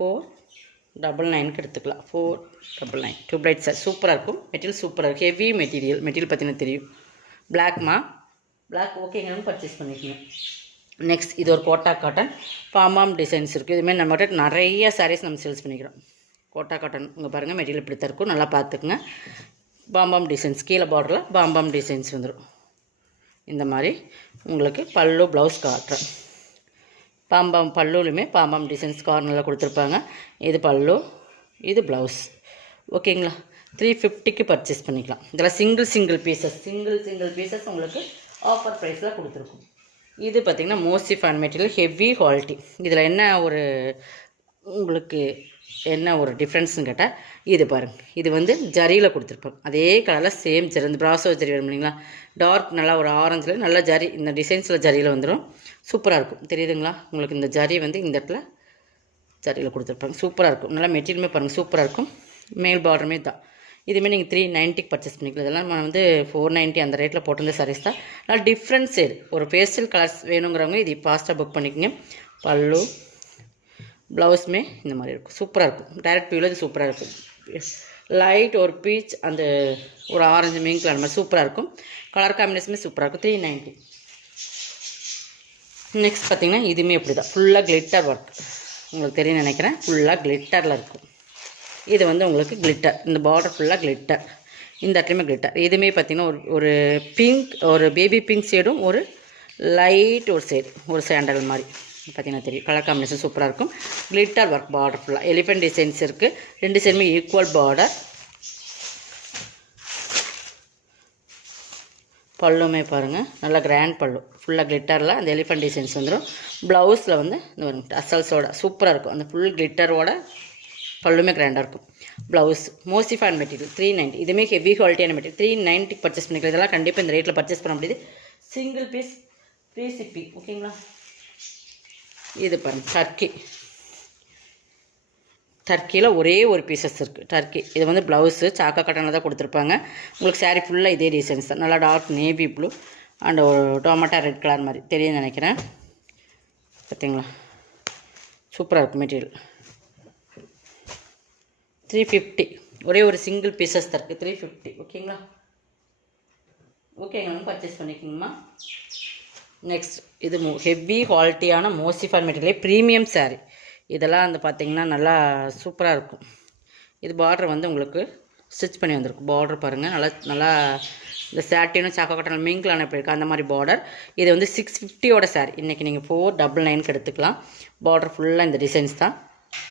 499க்கு எடுத்துக்கலாம். 499 two bright sir சூப்பராக இருக்கும். மெட்டீரியல் சூப்பராக இருக்கும். ஹெவி மெட்டீரியல் பார்த்தீங்கன்னா தெரியும். பிளாக் ஓகேங்கன்னு பர்ச்சேஸ் பண்ணிக்கணும். நெக்ஸ்ட் இது ஒரு கோட்டா காட்டன் பாமாம் டிசைன்ஸ் இருக்குது. இதுமாதிரி நம்மகிட்ட நிறைய சாரீஸ் நம்ம சேல்ஸ் பண்ணிக்கிறோம். கோட்டா காட்டன் இங்கே பாருங்கள், மெட்டீரியல் இப்படி தான் இருக்கும், நல்லா பார்த்துக்குங்க. பாம்பாம் டிசைன்ஸ் கீழே பார்டரில் பாம்பாம் டிசைன்ஸ் வந்துடும். இந்த மாதிரி உங்களுக்கு பல்லு ப்ளவுஸ் காட்டுறேன். பல்லுலையுமே பாம்பாம் டிசைன்ஸ் கார்னரில் கொடுத்துருப்பாங்க. இது பல்லு, இது ப்ளவுஸ். ஓகேங்களா? 350க்கு பர்ச்சேஸ் பண்ணிக்கலாம். இதெல்லாம் சிங்கிள் பீசஸ் உங்களுக்கு ஆஃபர் ப்ரைஸில் கொடுத்துருக்கும். இது பார்த்திங்கன்னா மோசிஃபான் மெட்டீரியல், ஹெவி குவாலிட்டி. இதில் என்ன ஒரு டிஃப்ரென்ஸ்னு கேட்டால், இது பாருங்கள், இது வந்து ஜரியில் கொடுத்துருப்போம். அதே கலரில் சேம் ஜரி, இந்த ப்ராசோ ஜரி வரும் இல்லைங்களா, டார்க் நல்லா ஒரு ஆரஞ்சில் நல்லா ஜரி, இந்த டிசைன்ஸில் ஜரியில் வந்துடும். சூப்பராக இருக்கும். தெரியுதுங்களா உங்களுக்கு? இந்த ஜரி வந்து இந்த இடத்துல ஜரியில் கொடுத்துருப்பாங்க. சூப்பராக இருக்கும். நல்லா மெட்டீரியலுமே பாருங்கள், சூப்பராக இருக்கும். மேல் பார்டருமே தான். இதுமாதிரி நீங்கள் 390க்கு பர்ச்சேஸ் பண்ணிக்கலாம். இதெல்லாம் நம்ம வந்து 490 அந்த ரேட்டில் போட்டிருந்த சாரீஸ் தான். நல்லா டிஃப்ரெண்ட் ஷேட், ஒரு பேஸ்டல் கலர்ஸ் வேணுங்கிறவங்க இது ஃபாஸ்ட்டாக புக் பண்ணிக்கோங்க. பல்லு ப்ளவுஸுமே இந்த மாதிரி இருக்கும். சூப்பராக இருக்கும். டைரக்ட் வியூவில் இது சூப்பராக இருக்கும். லைட் ஒரு பீச், அந்த ஒரு ஆரஞ்சு மீன் கலர் மாதிரி சூப்பராக இருக்கும். கலர் காம்பினேஷனுமே சூப்பராக இருக்கும். 390. நெக்ஸ்ட் பார்த்திங்கன்னா இதுவுமே இப்படி தான், ஃபுல்லாக கிளிட்டர் ஒர்க். உங்களுக்கு தெரியும் நினைக்கிறேன். ஃபுல்லாக கிளிட்டரில் இருக்கும். இது வந்து உங்களுக்கு கிளிட்டர், இந்த பார்டர் ஃபுல்லாக கிளிட்டர், இந்த இடத்துலையுமே கிளிட்டர். இதுவுமே பார்த்திங்கன்னா ஒரு பிங்க், ஒரு பேபி பிங்க் ஷேடும், ஒரு லைட் ஒரு ஷேடு, ஒரு சாண்டல் மாதிரி பார்த்திங்கன்னா தெரியும். கலர் காம்பினேஷன் சூப்பராக இருக்கும். கிளிட்டர் ஒர்க் பார்டர் ஃபுல்லாக எலிஃபென்ட் டிசைன்ஸ் இருக்குது. 2 சைடுமே ஈக்குவல் பார்டர். பல்லுமே பாருங்கள், நல்லா கிராண்ட் பல்லு, ஃபுல்லாக கிளிட்டரில் அந்த எலிஃபென்ட் டிசைன்ஸ் வந்துடும். ப்ளவுஸில் வந்து இந்த டசல்ஸோட சூப்பராக இருக்கும். அந்த ஃபுல் கிளிட்டரோட பல்லுமே கிராண்டாக இருக்கும். ப்ளவுஸ் மோசிஃபான் மெட்டீரியல் 390. இதுவுமே ஹெவி குவாலிட்டியான மெட்டீரியல். 390க்கு பர்ச்சேஸ் பண்ணிக்கலாம். இதெல்லாம் கண்டிப்பாக இந்த ரேட்டில் பர்ச்சேஸ் பண்ண முடியுது. Single piece free shipping. ஓகேங்களா? இது பாருங்கள், டர்க்கியில் ஒரே ஒரு பீசஸ் இருக்குது. டர்க்கி இது வந்து ப்ளவுஸு சாக்கா காட்டனில் தான் கொடுத்துருப்பாங்க. உங்களுக்கு சாரீ ஃபுல்லாக இதே டிசைன்ஸ் தான். நல்லா டார்க் நேவி ப்ளூ அண்ட் ஒரு டொமேட்டோ ரெட் கலர் மாதிரி தெரியும்னு நினைக்கிறேன். பார்த்தீங்களா? சூப்பராக இருக்கும் மெட்டீரியல். 350. ஒரே ஒரு சிங்கிள் பீசஸ் தான் இருக்குது. 350. ஓகேங்களா? ஓகேங்களா? பர்ச்சேஸ் பண்ணிக்கோங்கம்மா. நெக்ஸ்ட் இது ஹெவி குவாலிட்டியான மோசிஃபான் மெட்டீரியல் ப்ரீமியம் சாரீ. இதெல்லாம் வந்து பார்த்திங்கன்னா நல்லா சூப்பராக இருக்கும். இது பார்டர் வந்து உங்களுக்கு ஸ்டிச் பண்ணி வந்திருக்கும். பார்டர் பாருங்கள், நல்லா இந்த சாட்டினும் சாக்கா காட்டன் மிங்கிலான எப்படி இருக்குது அந்த மாதிரி பார்டர். இது வந்து 650யோட சாரீ. இன்றைக்கி நீங்கள் 499க்கு எடுத்துக்கலாம். பார்டர் ஃபுல்லாக இந்த டிசைன்ஸ் தான்.